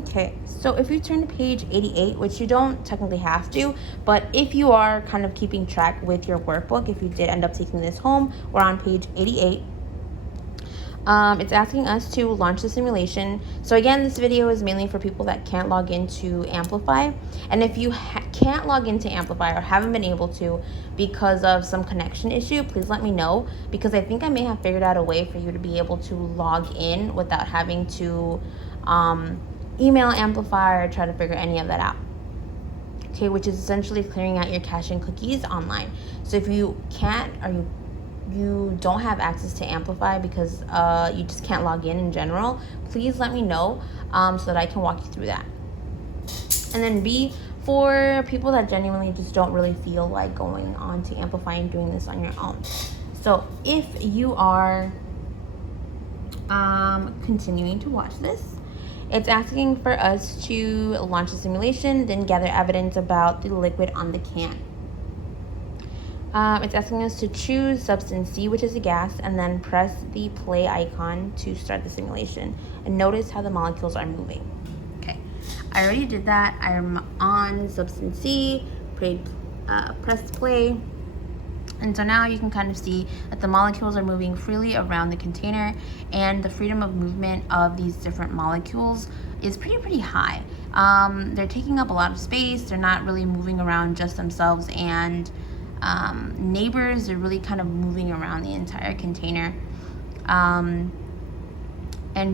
Okay, so if you turn to page 88, which you don't technically have to, but if you are kind of keeping track with your workbook, if you did end up taking this home, we're on page 88. It's asking us to launch the simulation. So again, this video is mainly for people that can't log into Amplify. And if you can't log into Amplify or haven't been able to because of some connection issue, please let me know, because I think I may have figured out a way for you to be able to log in without having to email Amplify or try to figure any of that out. Okay, which is essentially clearing out your cache and cookies online. So if you can't, or you don't have access to Amplify because you just can't log in general, please let me know so that I can walk you through that. And then B, for people that genuinely just don't really feel like going on to Amplify and doing this on your own. So if you are continuing to watch this, it's asking for us to launch the simulation, then gather evidence about the liquid on the can. It's asking us to choose substance C, which is a gas, and then press the play icon to start the simulation. And notice how the molecules are moving. Okay, I already did that. I'm on substance C, pressed play. And so now you can kind of see that the molecules are moving freely around the container, and the freedom of movement of these different molecules is pretty high. They're taking up a lot of space. They're not really moving around just themselves and neighbors. Are really kind of moving around the entire container. And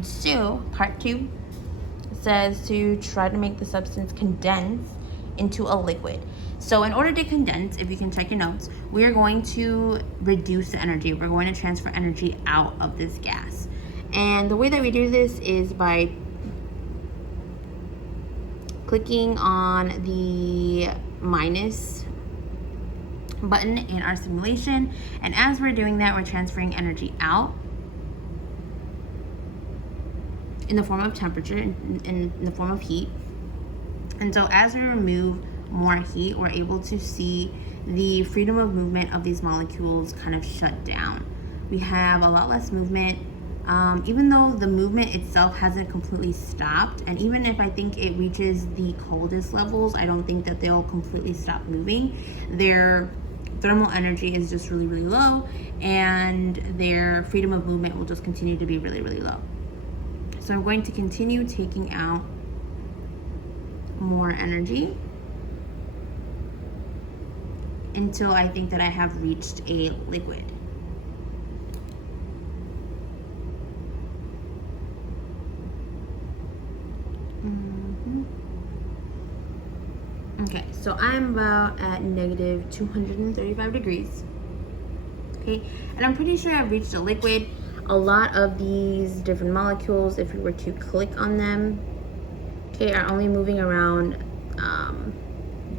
so part 2 says to try to make the substance condense into a liquid. So in order to condense, if you can check your notes, we are going to reduce the energy. We're going to transfer energy out of this gas. And the way that we do this is by clicking on the minus button in our simulation. And as we're doing that, we're transferring energy out in the form of temperature, in the form of heat. And so as we remove more heat, we're able to see the freedom of movement of these molecules kind of shut down. We have a lot less movement, even though the movement itself hasn't completely stopped. And even if I think it reaches the coldest levels, I don't think that they'll completely stop moving. Their thermal energy is just really low, and their freedom of movement will just continue to be really low. So I'm going to continue taking out more energy until I think that I have reached a liquid. Okay, so I'm about at negative 235 degrees. Okay, and I'm pretty sure I've reached a liquid. A lot of these different molecules, if you were to click on them, okay, are only moving around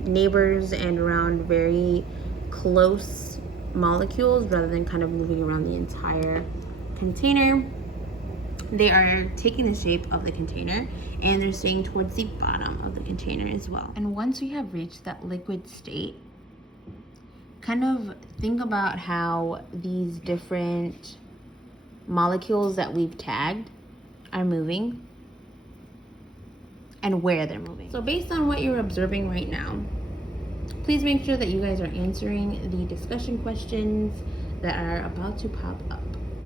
neighbors and around very close molecules rather than kind of moving around the entire container. They are taking the shape of the container, and they're staying towards the bottom of the container as well. And once we have reached that liquid state, kind of think about how these different molecules that we've tagged are moving and where they're moving. So based on what you're observing right now, please make sure that you guys are answering the discussion questions that are about to pop up.